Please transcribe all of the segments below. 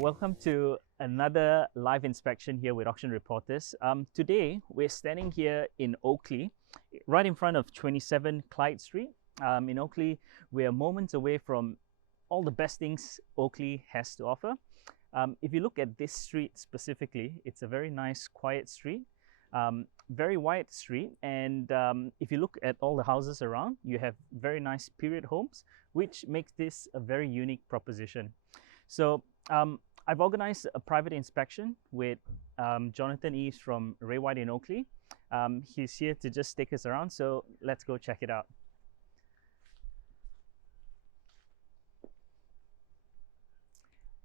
Welcome to another live inspection here with Auction Reporters. Today we're standing here in Oakleigh, right in front of 27 Clyde Street. In Oakleigh, we're moments away from all the best things Oakleigh has to offer. If you look at this street specifically, it's a very nice, quiet street, very wide street, and if you look at all the houses around, you have very nice period homes, which makes this a very unique proposition. So I've organized a private inspection with Jonathon Eaves from Ray White in Oakleigh. He's here to just take us around, so let's go check it out.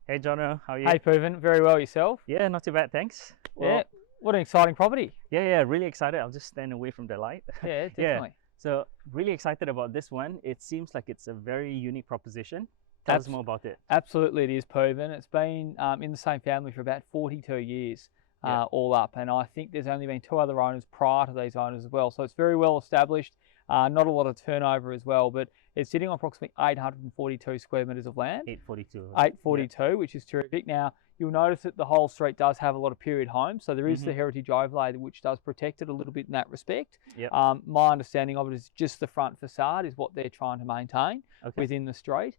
Hey Jono, how are you? Hey Pooven, very well yourself? Yeah, not too bad, thanks. Yeah, what an exciting property. Yeah, really excited. I'll just stand away from the light. Yeah, definitely. So really excited about this one. It seems like it's a very unique proposition. Tell us more about it. Absolutely, it is Pooven. It's been in the same family for about 42 years, all up, and I think there's only been 2 other owners prior to these owners as well. So it's very well established. Not a lot of turnover as well, but it's sitting on approximately 842 square metres of land. 842. 842, which is terrific. Now, you'll notice that the whole street does have a lot of period homes, so there is the heritage overlay which does protect it a little bit in that respect. My understanding of it is just the front facade is what they're trying to maintain within the street.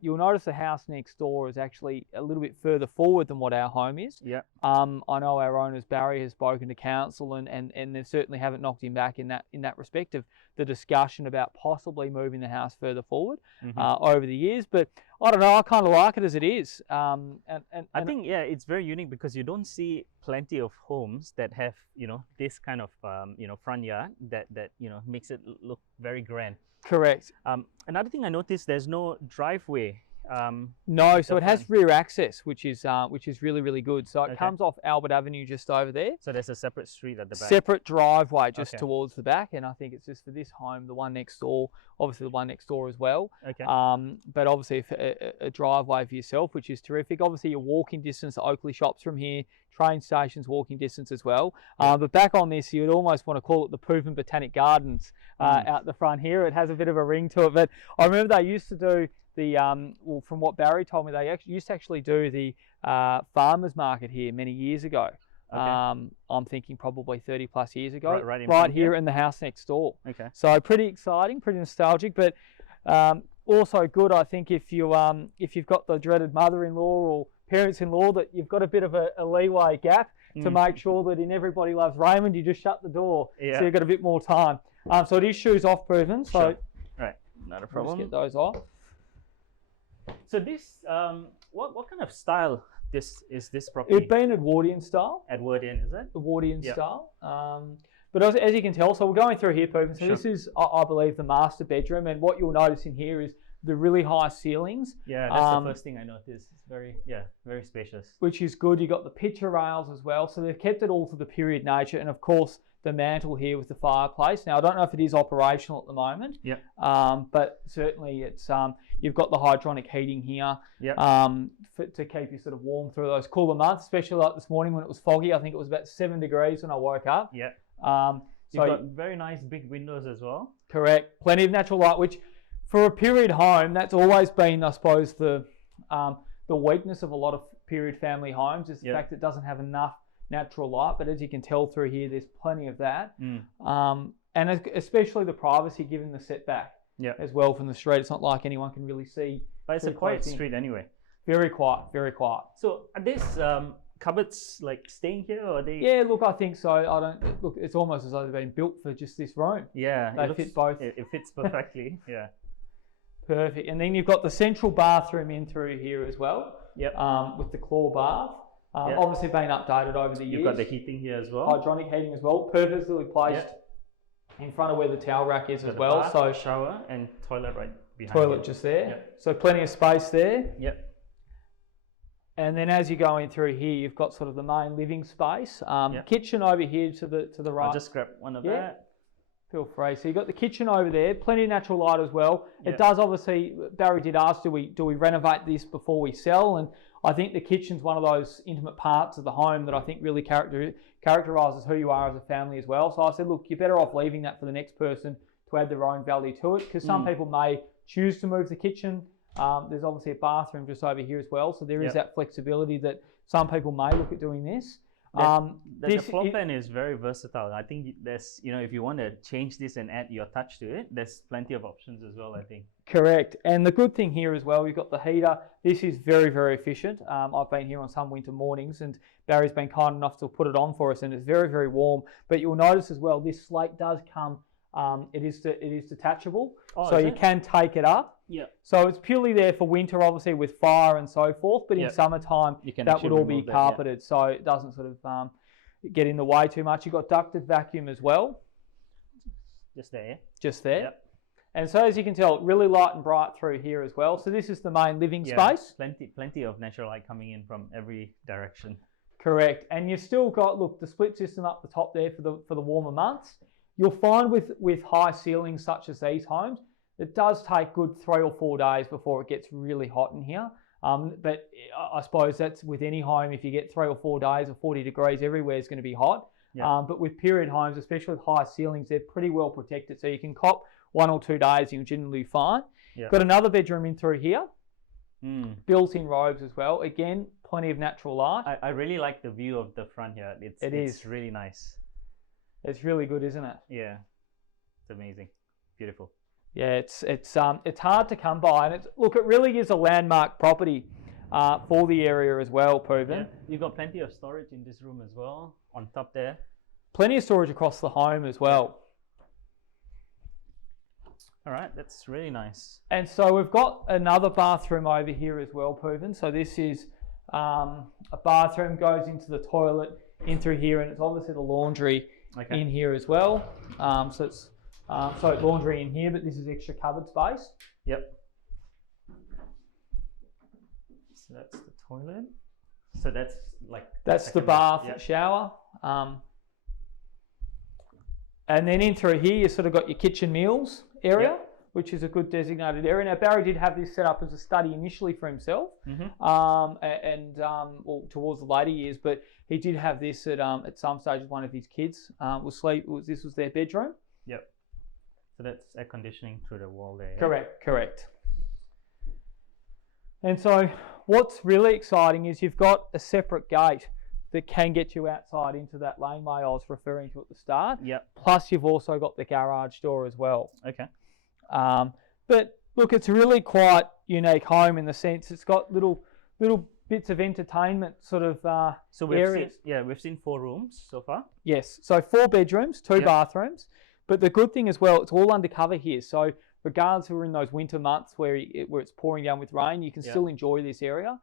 You'll notice the house next door is actually a little bit further forward than what our home is. I know our owners, Barry, has spoken to council and they certainly haven't knocked him back in that respect of the discussion about possibly moving the house further forward over the years. But I don't know, I kind of like it as it is. And I think, it's very unique because you don't see plenty of homes that have, this kind of, front yard that makes it look very grand. Correct. Another thing I noticed, there's no driveway. No, so it has rear access, which is really, really good. So it comes off Albert Avenue just over there. So there's a separate street at the back. Separate driveway just towards the back, and I think it's just for this home, the one next door, obviously the one next door as well. But obviously a driveway for yourself, which is terrific. Obviously your walking distance to Oakleigh shops from here, train stations walking distance as well. But back on this, you'd almost want to call it the Pooven Botanic Gardens out the front here. It has a bit of a ring to it, but I remember they used to do the from what Barry told me, they used to actually do the farmers market here many years ago. I'm thinking probably 30 plus years ago, right here in the house next door. So pretty exciting, pretty nostalgic, but also good, I think, if you've got the dreaded mother-in-law or parents-in-law, that you've got a bit of a leeway gap to make sure that in Everybody Loves Raymond, you just shut the door, so you've got a bit more time. So it is shoes off Pooven, so right, not a problem. Just get those off. So this, what kind of style is this property? It's been Edwardian style. Edwardian, is it? Edwardian style. But as you can tell, so we're going through here, Pooven. So this is, I believe, the master bedroom, and what you'll notice in here is the really high ceilings. Yeah, that's the first thing I noticed. It's very spacious. Which is good. You've got the picture rails as well, so they've kept it all to the period nature, and of course the mantle here with the fireplace. Now I don't know if it is operational at the moment. But certainly it's you've got the hydronic heating here. To keep you sort of warm through those cooler months, especially like this morning when it was foggy. I think it was about 7 degrees when I woke up. So you've got very nice big windows as well. Correct. Plenty of natural light, which for a period home, that's always been, I suppose, the weakness of a lot of period family homes is the fact it doesn't have enough natural light. But as you can tell through here, there's plenty of that. And especially the privacy given the setback as well from the street. It's not like anyone can really see. But it's a quiet street anyway. Very quiet, very quiet. So are these cupboards like staying here, or are they? Yeah, look, I think so. Look, it's almost as though they've been built for just this room. Yeah, they fit both. It fits perfectly. Perfect. And then you've got the central bathroom in through here as well. With the claw bath. Obviously been updated over the years. You've got the heating here as well. Hydronic heating as well. Purposely placed in front of where the towel rack is as well. Bath, so shower and toilet right behind. Toilet just there. So plenty of space there. And then as you go in through here, you've got sort of the main living space. Kitchen over here to the right. I'll just grab one of that. Feel free. So you've got the kitchen over there, plenty of natural light as well. It does obviously, Barry did ask, do we renovate this before we sell? And I think the kitchen's one of those intimate parts of the home that I think really characterises who you are as a family as well. So I said, look, you're better off leaving that for the next person to add their own value to it, because some people may choose to move the kitchen There's obviously a bathroom just over here as well. So there is that flexibility that some people may look at doing this. The floor plan is very versatile. I think there's, if you want to change this and add your touch to it, there's plenty of options as well, I think. Correct. And the good thing here as well, we've got the heater. This is very, very efficient. I've been here on some winter mornings and Barry's been kind enough to put it on for us and it's very, very warm. But you'll notice as well, this slate does come, it is detachable. So you can take it up. Yeah. So it's purely there for winter, obviously, with fire and so forth. But in summertime, that would all be carpeted. So it doesn't sort of get in the way too much. You've got ducted vacuum as well. Just there. Just there. Yep. And so as you can tell, really light and bright through here as well. So this is the main living space. Plenty of natural light coming in from every direction. Correct. And you've still got, look, the split system up the top there for the warmer months. You'll find with high ceilings such as these homes, it does take good 3 or 4 days before it gets really hot in here. But I suppose that's with any home. If you get 3 or 4 days of 40 degrees, everywhere is going to be hot. Yeah. But with period homes, especially with high ceilings, they're pretty well protected. So you can cop 1 or 2 days and you'll generally be fine. Yeah. Got another bedroom in through here. Built-in robes as well. Again, plenty of natural light. I really like the view of the front here. It's really nice. It's really good, isn't it? Yeah, it's amazing, beautiful. Yeah, it's hard to come by, and it really is a landmark property for the area as well, Pooven. Yeah. You've got plenty of storage in this room as well, on top there. Plenty of storage across the home as well. All right, that's really nice. And so we've got another bathroom over here as well, Pooven. So this is a bathroom, goes into the toilet, in through here, and it's obviously the laundry in here as well. So it's laundry in here, but this is extra cupboard space. Yep. So that's the toilet. So that's the bath shower. And then in through here, you sort of got your kitchen meals area, which is a good designated area. Now, Barry did have this set up as a study initially for himself, towards the later years, but he did have this at some stage with one of his kids. This was their bedroom. Yep. So that's air conditioning through the wall there. Correct. And so what's really exciting is you've got a separate gate that can get you outside into that laneway I was referring to at the start. Yep. Plus you've also got the garage door as well. Okay. But look, it's really quite unique home in the sense it's got little bits of entertainment sort of areas. We've seen 4 rooms so far. Yes. So 4 bedrooms, 2 bathrooms. But the good thing as well, it's all undercover here. So regardless if we're in those winter months where it's pouring down with rain, you can still enjoy this area.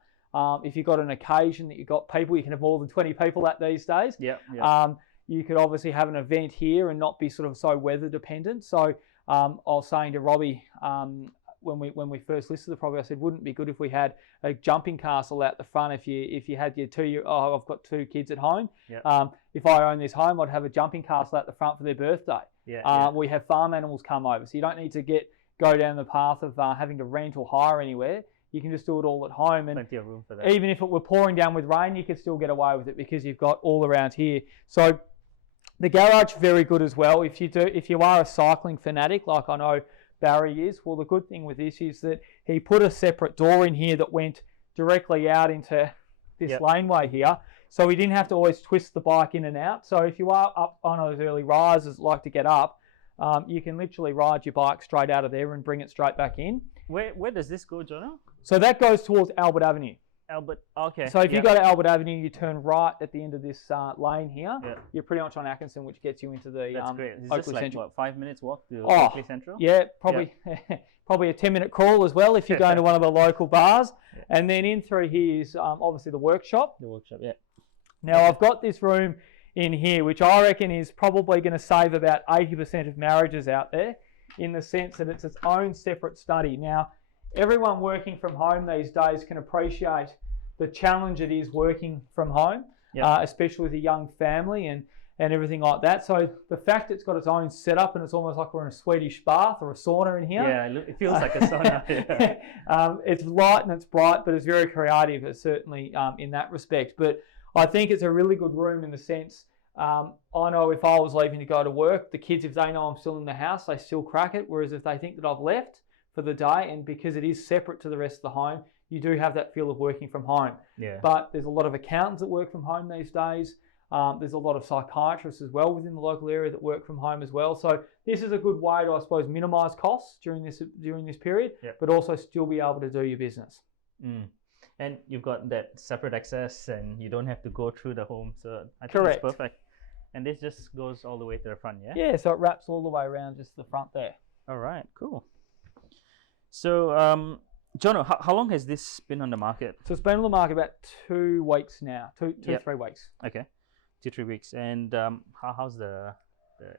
If you've got an occasion that you've got people, you can have more than 20 people at these days. You could obviously have an event here and not be sort of so weather dependent. So I was saying to Robbie when we first listed the property, I said, wouldn't it be good if we had a jumping castle out the front if you had your I've got 2 kids at home. If I own this home, I'd have a jumping castle out the front for their birthday. We have farm animals come over, so you don't need to go down the path of having to rent or hire anywhere. You can just do it all at home, and plenty of room for that. Even if it were pouring down with rain, you could still get away with it because you've got all around here. So the garage, very good as well. If you are a cycling fanatic, like I know Barry is, well, the good thing with this is that he put a separate door in here that went directly out into this laneway here. So we didn't have to always twist the bike in and out. So if you are up on those early risers, like to get up, you can literally ride your bike straight out of there and bring it straight back in. Where does this go, Jonah? So that goes towards Albert Avenue. Okay. So if you go to Albert Avenue, you turn right at the end of this lane here. You're pretty much on Atkinson, which gets you into the That's great. Is Oakleigh this Central. 5 minutes walk to Oakleigh Central? Yeah, probably probably a 10-minute crawl as well if you're going to one of the local bars. And then in through here is obviously the workshop. Now I've got this room in here, which I reckon is probably going to save about 80% of marriages out there, in the sense that it's its own separate study. Now, everyone working from home these days can appreciate the challenge it is working from home, especially with a young family and everything like that. So the fact it's got its own setup and it's almost like we're in a Swedish bath or a sauna in here. Yeah, it feels like a sauna. It's light and it's bright, but it's very creative, certainly in that respect. But I think it's a really good room in the sense, I know if I was leaving to go to work, the kids, if they know I'm still in the house, they still crack it. Whereas if they think that I've left for the day, and because it is separate to the rest of the home, you do have that feel of working from home. Yeah. But there's a lot of accountants that work from home these days. There's a lot of psychiatrists as well within the local area that work from home as well. So this is a good way to, I suppose, minimise costs during this period, but also still be able to do your business. And you've got that separate access, and you don't have to go through the home. So I think Correct. it's perfect. And this just goes all the way to the front, yeah? Yeah, so it wraps all the way around just the front there. All right, cool. So, Jono, how long has this been on the market? So it's been on the market about 2 weeks now, 3 weeks. Okay, 2-3 weeks. And how's the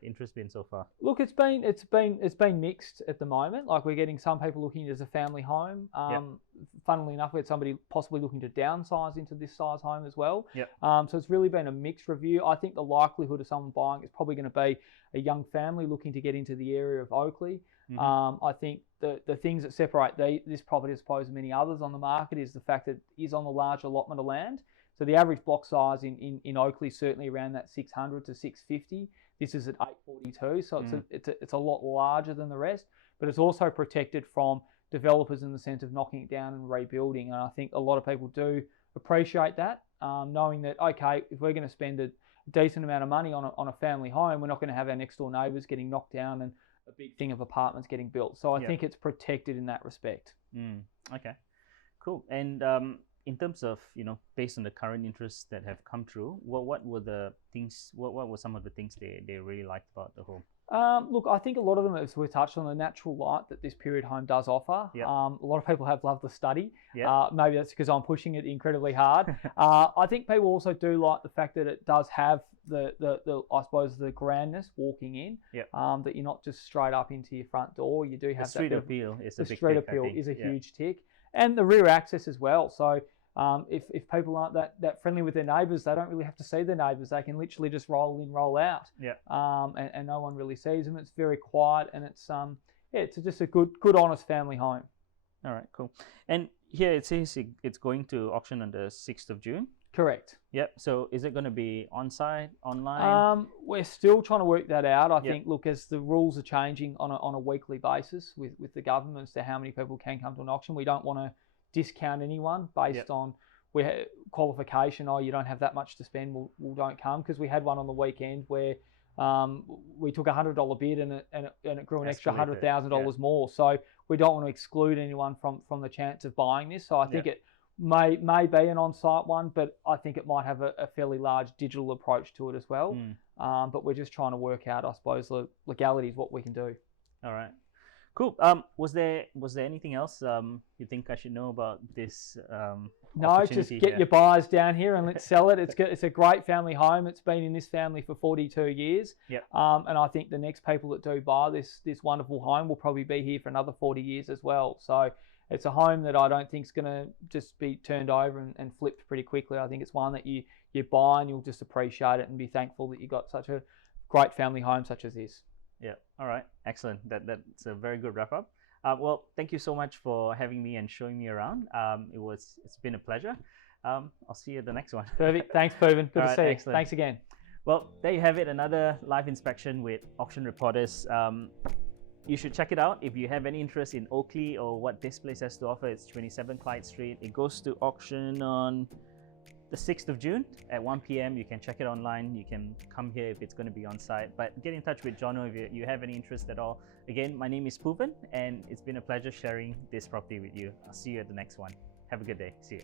interest been so far? Look, it's been mixed at the moment. Like, we're getting some people looking as a family home. Funnily enough, we had somebody possibly looking to downsize into this size home as well. So it's really been a mixed review. I think the likelihood of someone buying is probably going to be a young family looking to get into the area of Oakleigh. I think the things that separate this property as opposed to many others on the market is the fact that it is on the large allotment of land. So the average block size in Oakleigh is certainly around that 600 to 650. This is at 842, so it's a lot larger than the rest, but it's also protected from developers in the sense of knocking it down and rebuilding. And I think a lot of people do appreciate that, knowing that, okay, if we're going to spend a decent amount of money on a family home, we're not going to have our next door neighbours getting knocked down and a big thing of apartments getting built. So I think it's protected in that respect. Okay, cool. And in terms of, based on the current interests that have come through, what were the things? What were some of the things they really liked about the home? Look, I think a lot of them, as we touched on, the natural light that this period home does offer. A lot of people have loved the study. Maybe that's because I'm pushing it incredibly hard. I think people also do like the fact that it does have the I suppose the grandness walking in. That you're not just straight up into your front door. You do have the street appeal. Is a big street tick, appeal is a huge tick, and the rear access as well. So. If people aren't that friendly with their neighbours, they don't really have to see their neighbours. They can literally just roll in, roll out. And no one really sees them. It's very quiet, and it's just a good, honest family home. All right, cool. And here it says it's going to auction on the 6th of June. Correct. Yep. So is it going to be on-site, online? We're still trying to work that out. I think, look, as the rules are changing on a weekly basis with the government as to how many people can come to an auction, we don't want to discount anyone based on qualification. You don't have that much to spend, we'll don't come, because we had one on the weekend where we took $100 bid and it grew an extra $100,000 more. So we don't want to exclude anyone from the chance of buying this. So I think it may be an on-site one, but I think it might have a fairly large digital approach to it as well. But we're just trying to work out, I suppose, the legalities, what we can do. All right. Cool. Was there anything else you think I should know about this? No, just get your buyers down here and let's sell it. It's a great family home. It's been in this family for 42 years. And I think the next people that do buy this wonderful home will probably be here for another 40 years as well. So it's a home that I don't think is going to just be turned over and flipped pretty quickly. I think it's one that you buy and you'll just appreciate it and be thankful that you got such a great family home such as this. Yeah. All right. Excellent. That's a very good wrap up. Well, thank you so much for having me and showing me around. It's been a pleasure. I'll see you at the next one. Perfect. Thanks, Pooven. Good to see you. Excellent. Thanks again. Well, there you have it. Another live inspection with Auction Reporters. You should check it out if you have any interest in Oakleigh or what this place has to offer. It's 27 Clyde Street. It goes to auction on the 6th of June at 1 p.m. You can check it online. You can come here if it's going to be on site. But get in touch with Jono if you have any interest at all. Again, my name is Pooven, and it's been a pleasure sharing this property with you. I'll see you at the next one. Have a good day. See you.